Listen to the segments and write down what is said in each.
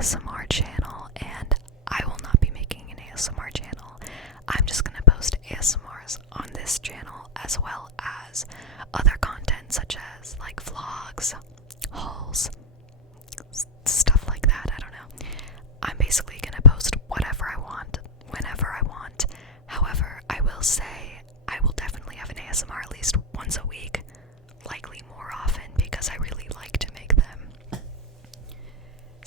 ASMR channel, and I will not be making an ASMR channel. I'm just gonna post ASMRs on this channel as well as other content such as like vlogs, hauls, stuff like that. I don't know. I'm basically gonna post whatever I want, whenever I want. However, I will say I will definitely have an ASMR at least once a week, likely more often because I really like to make them.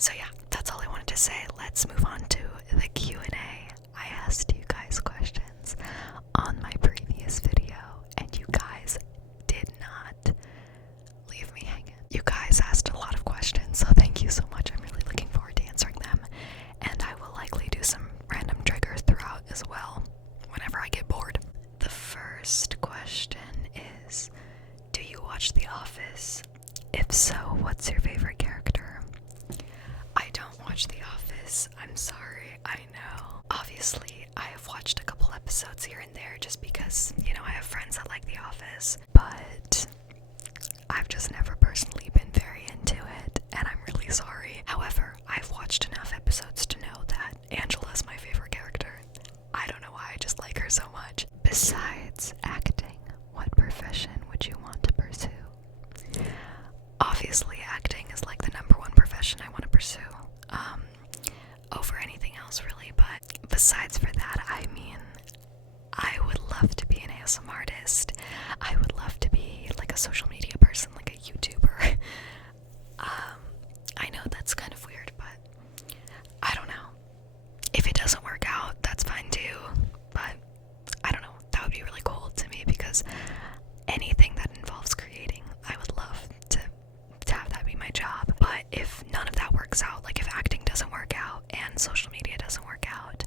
So yeah, that's all I wanted to say. Let's move on to the Q&A. I asked you guys questions on my previous video, and you guys did not leave me hanging. You guys asked a lot of questions, so thank you so much. I'm really looking forward to answering them, and I will likely do some random triggers throughout as well, whenever I get bored. The first question is, do you watch The Office? If so, what's your favorite character? I don't watch The Office. I'm sorry, I know. Obviously, I have watched a couple episodes here and there just because, you know, I have friends that like The Office, but I've just never personally been very into it, and I'm really sorry. However, I've watched enough episodes to know that Angela's my favorite character. I don't know why, I just like her so much. Besides acting, what profession would you want to pursue? Obviously, acting is like the number one profession I want to pursue, over anything else really, but besides for that, I mean, I would love to be an ASMR artist. I would love to be like a social media person, like a YouTuber. I know that's kind of weird, but I don't know. If it doesn't work out, that's fine too, but I don't know, that would be really cool to me because anything that involves creating, I would love to have that be my job. But if none of that works out, like if acting doesn't work out and social media doesn't work out,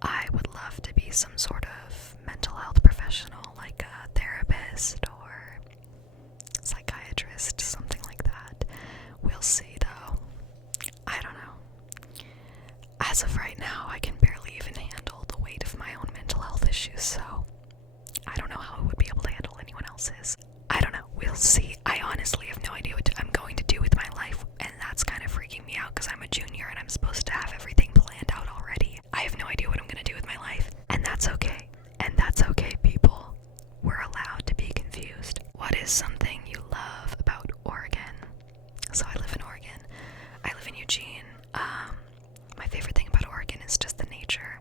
I would love to be some sort of mental health professional, like a therapist or psychiatrist, something like that. We'll see though. I don't know. As of right now, I can barely even handle the weight of my own mental health issues, so I don't know how I would be able to handle anyone else's. I don't know. We'll see. I honestly have no idea what I'm going to do with my life, and that's kind of freaking me out because I'm a junior and I'm supposed to have everything planned out already. I have no idea what I'm going to do with my life, and that's okay. And that's okay, people. We're allowed to be confused. What is something you love about Oregon? So I live in Oregon. I live in Eugene. My favorite thing about Oregon is just the nature.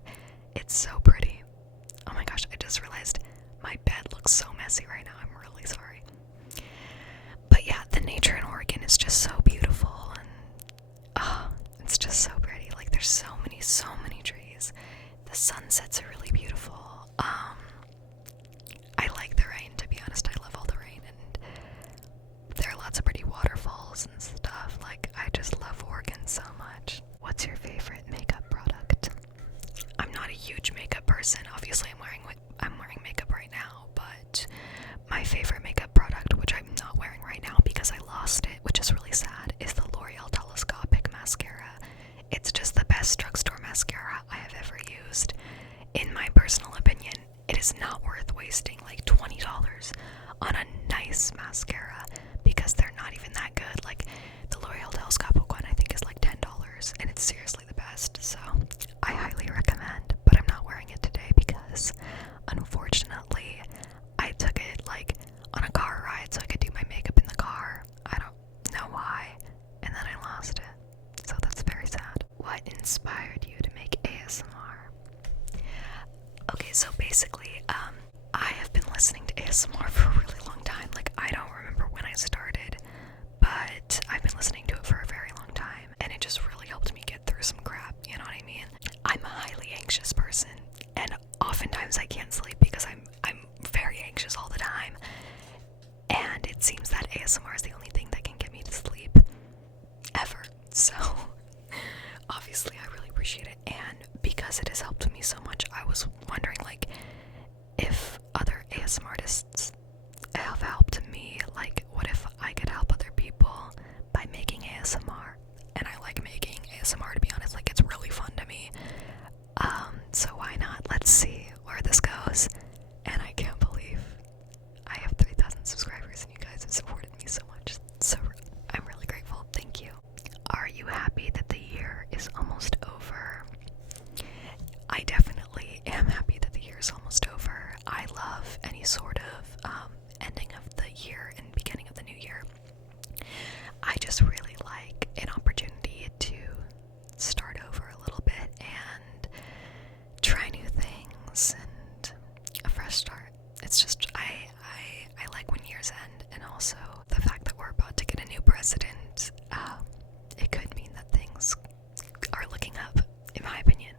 It's so pretty. Oh my gosh, I just realized my bed looks so messy right now. I'm really sorry. But yeah, the nature in Oregon is just so beautiful, and it's just so pretty. Like there's so many trees. The sunsets are really beautiful. I like the rain, to be honest. I love all the rain, and there are lots of pretty waterfalls and stuff. Like I just love Oregon so much. What's your favorite makeup product? I'm not a huge makeup person. Obviously, I'm wearing makeup right now, but my favorite makeup product, which I'm not wearing right now because I lost it, which is really sad, is the L'Oreal Telescopic Mascara. It's just the best drugstore mascara I have ever used. In my personal opinion, it is not worth wasting like $20 on a nice mascara because they're not even that good. Like the L'Oreal Telescopic one I think is like $10, and it's seriously the best, so I highly recommend, but I'm not wearing it today because unfortunately I took it like on a car ride so I could do my makeup in the car. I don't know why, and then I lost it, so that's very sad. What inspired you to make ASMR? Okay, so basically, I have been listening to ASMR for a really long time. Like, I don't remember when I started, but I've been listening to it for a very long time, and it just really helped me get through some crap, you know what I mean? I'm a highly anxious person, and oftentimes I can't sleep because I'm very anxious all the time, and it seems that ASMR is the only thing that can get me to sleep, ever, so obviously I really appreciate it, and because it has helped me so much, I was wondering, like, if other ASMR artists have helped me, like, what if I could help other people by making ASMR? And I like making ASMR, to be honest. Like, it's really fun to me. So why not? Let's see where this goes. And I can't believe I have 3,000 subscribers and you guys have supported me so much. So I'm really grateful. Thank you. Are you happy that the year is fresh start. It's just I like when years end, and also the fact that we're about to get a new president. It could mean that things are looking up, in my opinion.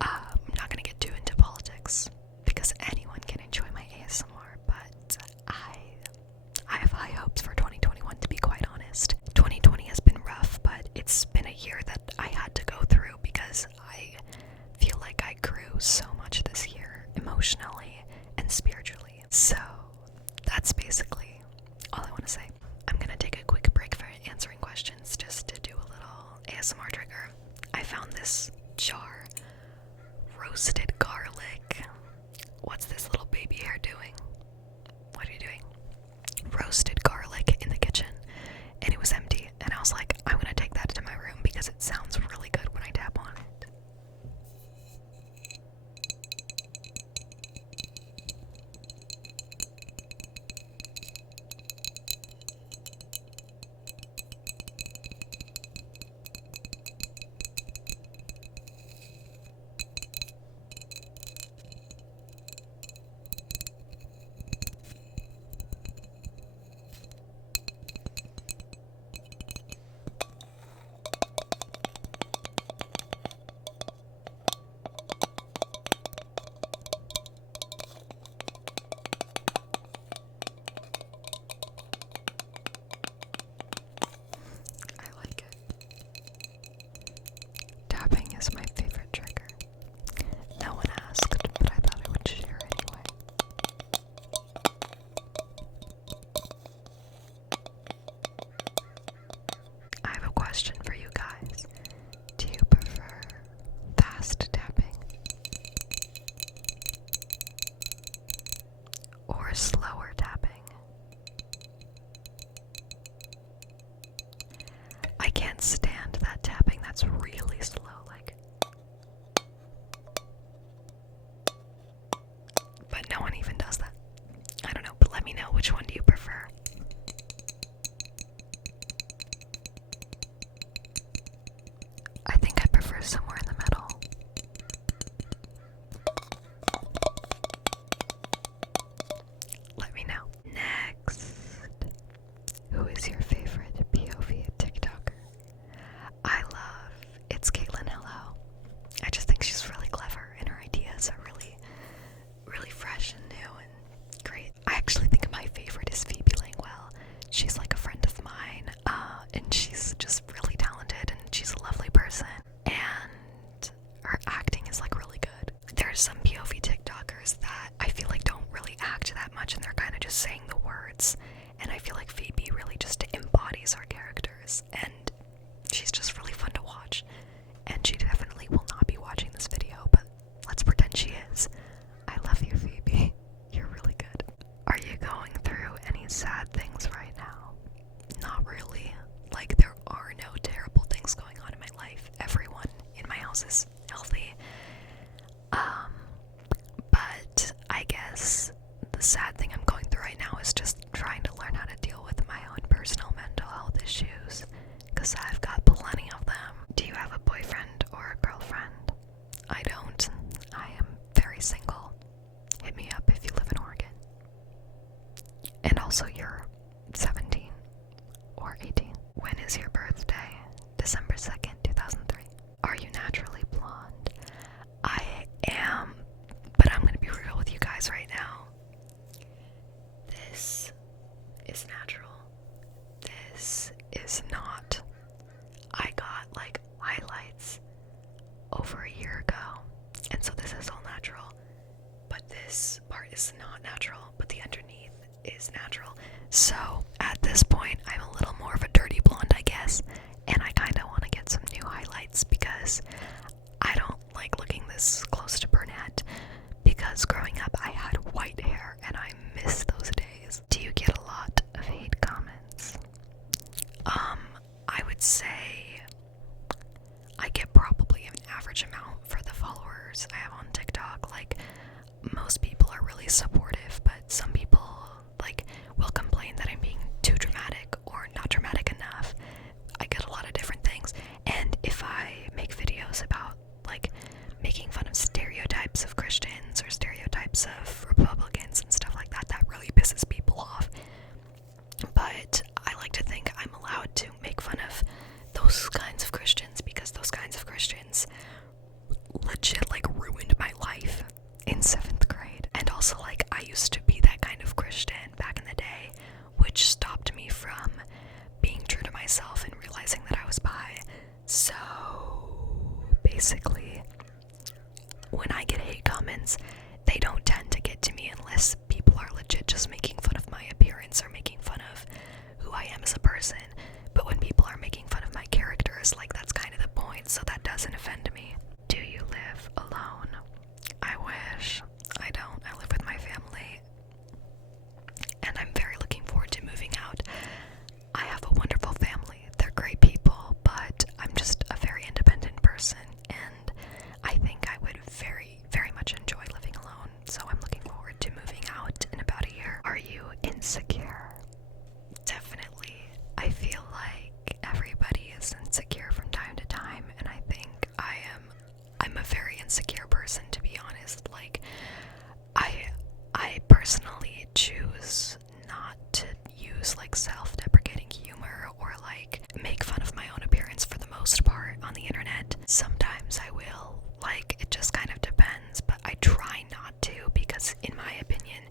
I'm not gonna get too into politics because anyone can enjoy my ASMR, but I have high hopes for 2021, to be quite honest. 2020 has been rough, but it's been a year that I had to go through because I feel like I grew so much this year, emotionally and spiritually. So that's basically all I want to say. I'm gonna take a quick break for answering questions just to do a little ASMR trigger. I found this jar, roasted garlic. What's this little baby hair doing? What are you doing? Roasted garlic in the kitchen, and it was empty, and I was like, I'm gonna take that to my room because it sounds really good when I tap on it. Tapping is my favorite trigger. No one asked, but I thought I would share anyway. I have a question for you guys. Do you prefer fast tapping or slower tapping? I can't stand that tapping that's really slow, like. But no one even does that. I don't know, but let me know, which one do you prefer? I think I prefer somewhere in the middle. Let me know. Next, who is your favorite POV TikToker? I love It's Caitlin Hello. I just think she's really clever and her ideas are really fresh and new and great. I actually think my favorite is Phoebe Langwell. She's like a friend of mine, and she's just really talented and she's a lovely person. And her acting is like really good. There's some POV TikTokers that I feel like don't really act that much and they're kind of just saying the words. And I feel like Phoebe really just embodies her characters, and she's just really fun to watch. And she definitely will not be watching this video, but let's pretend she is. I love you, Phoebe. You're really good. Are you going through any sad things right now? Not really. Like, there are no terrible things going on in my life. Everyone in my house is healthy. But I guess the sad thing I'm going through right now is just trying to learn how to deal with my own personal mental health issues, because I've got plenty of them. Do you have a boyfriend or a girlfriend? I don't. I am very single. Hit me up if you live in Oregon. And also, you're 17 or 18. When is your birthday? December 2nd, 2003. Are you naturally blonde? I am, but I'm gonna be real with you guys right now. This is natural. This is not. I got like highlights over a year ago, and so this is all natural. But this part is not natural, but the underneath is natural. So at this point, I'm a little more of a dirty blonde, I guess, and I kind of want to get some new highlights because I don't like looking this close to brunette, because growing up I had white hair and I miss those days. Do you get a lot of hate comments? I would say I get probably an average amount for the followers I have on TikTok. Like, most people are really supportive, but some people like will complain that I'm being too dramatic or not dramatic enough. I get a lot of different things, and if I make videos about like making fun of stereotypes of Christians or stereotypes of personally choose not to use like self-deprecating humor or like make fun of my own appearance for the most part on the internet. Sometimes I will, like, it just kind of depends, but I try not to, because in my opinion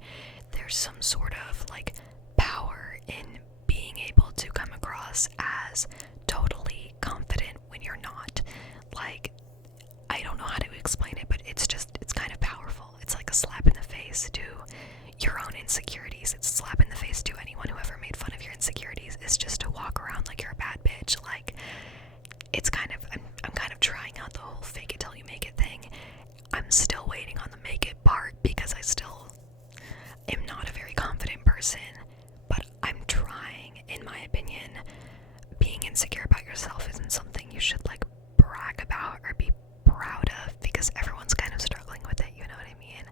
there's some sort of like power in being able to come across as totally confident when you're not. Like, I don't know how to explain it, but it's kind of powerful. It's like a slap in the face to your own insecurities. It's a slap in the face to anyone who ever made fun of your insecurities. It's just to walk around like you're a bad bitch. Like, it's kind of, I'm kind of trying out the whole fake it till you make it thing. I'm still waiting on the make it part because I still am not a very confident person, but I'm trying. In my opinion, being insecure about yourself isn't something you should like brag about or be proud of, because everyone's kind of struggling with it, you know what I mean?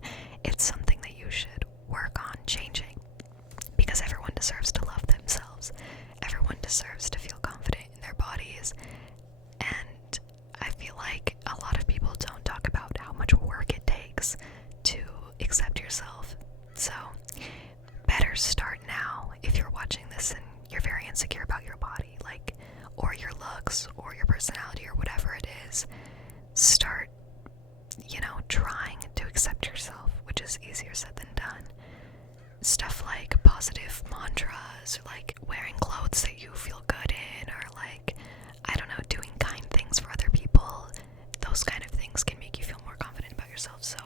It's something that you should work on changing, because everyone deserves to love themselves. Everyone deserves to feel confident in their bodies, and I feel like a lot of people don't talk about how much work it takes to accept yourself. So better start now. If you're watching this and you're very insecure about your body, like, or your looks or your personality or whatever it is, start, you know, trying to accept yourself, which is easier said than done. Stuff like positive mantras, or like wearing clothes that you feel good in, or like, I don't know, doing kind things for other people. Those kind of things can make you feel more confident about yourself. So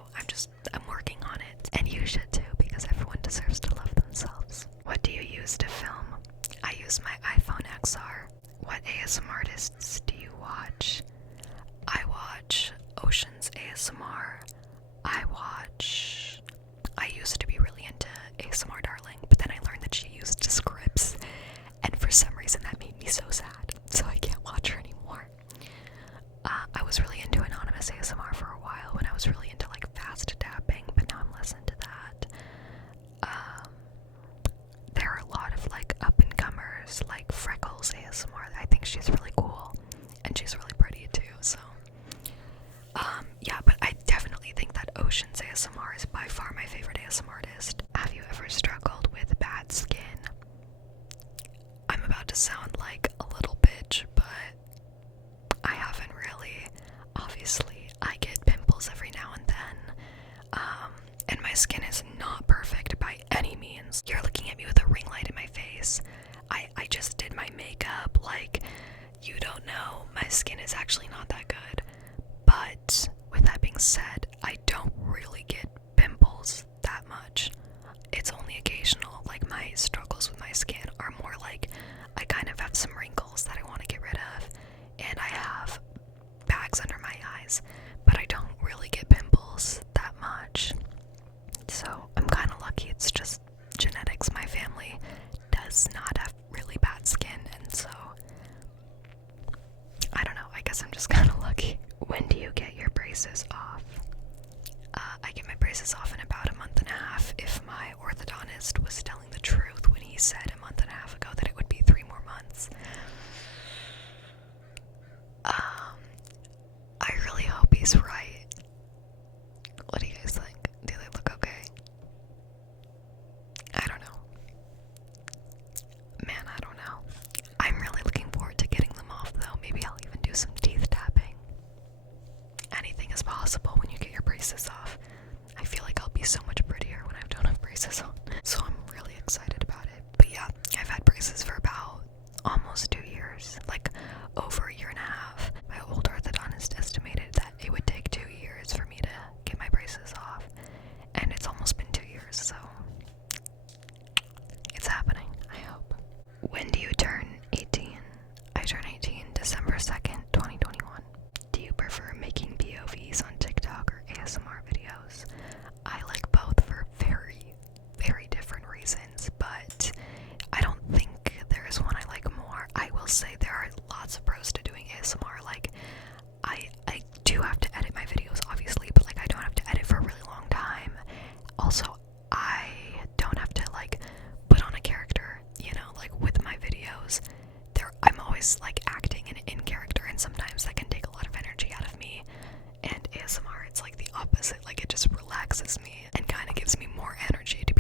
I'm working on it, and you should too, because everyone deserves to love themselves. What do you use to film? I use my iPhone XR. What ASMR artists do you watch? I watch Ocean's ASMR. I used to be really into ASMR Darling, but then I learned that she used scripts, and for some reason that made me so sad, so I can't watch her anymore. I was really into anonymous ASMR for a while when I was really into like fast tapping, but now I'm less into that. There are a lot of like up-and-comers, like Freckles ASMR. I think she's really cool, and she's really pretty too, so yeah, but I definitely think that Ocean's ASMR is by far my favorite ASMR artist. Have you ever struggled with bad skin? I'm about to sound like a little bitch, but I haven't really. Obviously, I get pimples every now and then, and my skin is not perfect by any means. You're looking at me with a ring light in my face. I just did my makeup. Like, you don't know, my skin is actually not that good. But with that being said, I don't really get pimples that much. It's only occasional. Like, my struggles with my skin are more like I kind of have some wrinkles that I want to get rid of, and I have bags under my eyes, but I don't really get pimples that much. So I'm kind of lucky. It's just genetics. My family does not have really bad skin, and so I don't know, I guess I'm just kind of lucky. When do you get your braces off? I get my braces off in about a month and a half, if my orthodontist was telling the truth when he said a month and a half ago that it would be 3 more months. I really hope he's right. What do you guys think? Do they look okay? I don't know. Man, I don't know. I'm really looking forward to getting them off, though. Maybe I'll even do some teeth tapping. Anything is possible when you get your braces off. I feel like I'll be so much prettier when I don't have braces on. So I'm really excited about it. But yeah, I've had braces for about almost 2 years. Like, over a year and a half. My old orthodontist estimated that it would take 2 years for me to get my braces off. And it's almost been 2 years, so it's happening, I hope. When do you turn 18? I turn 18 December 2nd, 2021. Do you prefer making POVs on TikTok or ASMR videos? I like both for very, very different reasons, but I don't think there is one I like more. I will say there are lots of pros to doing ASMR. Like, I do have to edit my videos, obviously, but like, I don't have to edit for a really long time. Also, I don't have to like put on a character, you know, like with my videos. I'm always like acting in character, and sometimes that can take a lot of energy out of me. And ASMR, it's like the opposite. Like, it just relaxes me and kind of gives me more energy to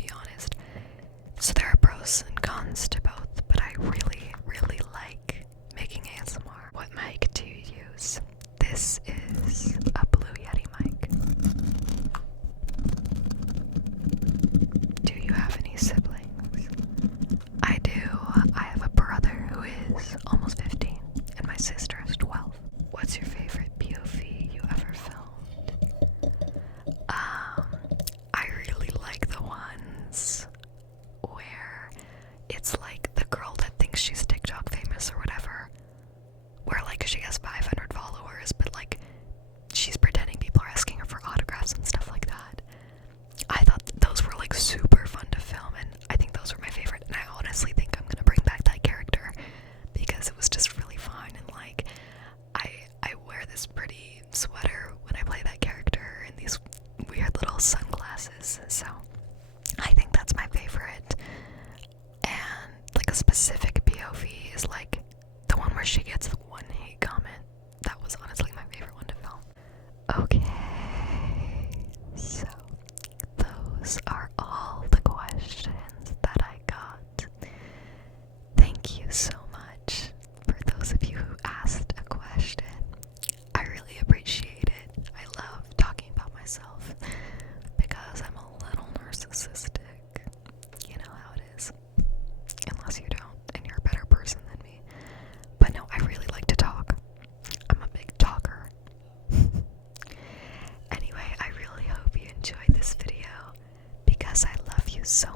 pros and cons to both, but I really, really like making ASMR. What mic do you use? This is a Blue Yeti mic. Do you have any siblings? I do. I have a brother who is almost 15, and my sister is 12. What's your favorite POV you ever filmed? I really like the ones where it's like the girl that thinks she's TikTok famous or whatever, where like she has 500 followers, but like she's pretending people are asking her for autographs and stuff like that. I thought those were like super fun to film, and I think those were my favorite, and I honestly think I'm gonna bring back that character because it was just really fun, and like I wear this pretty sweater when I play that character and these weird little sunglasses, so I think that's my favorite. And like a specific POV is like the one where she gets the one hate comment. That was honestly my favorite one to film. Okay, so those are all the questions that I got. Thank you so much for those of you who asked a question. I really appreciate it. I love talking about myself because I'm a little narcissistic. You know how it is. Unless you don't, and you're a better person than me. But no, I really like to talk. I'm a big talker. Anyway, I really hope you enjoyed this video because I love you so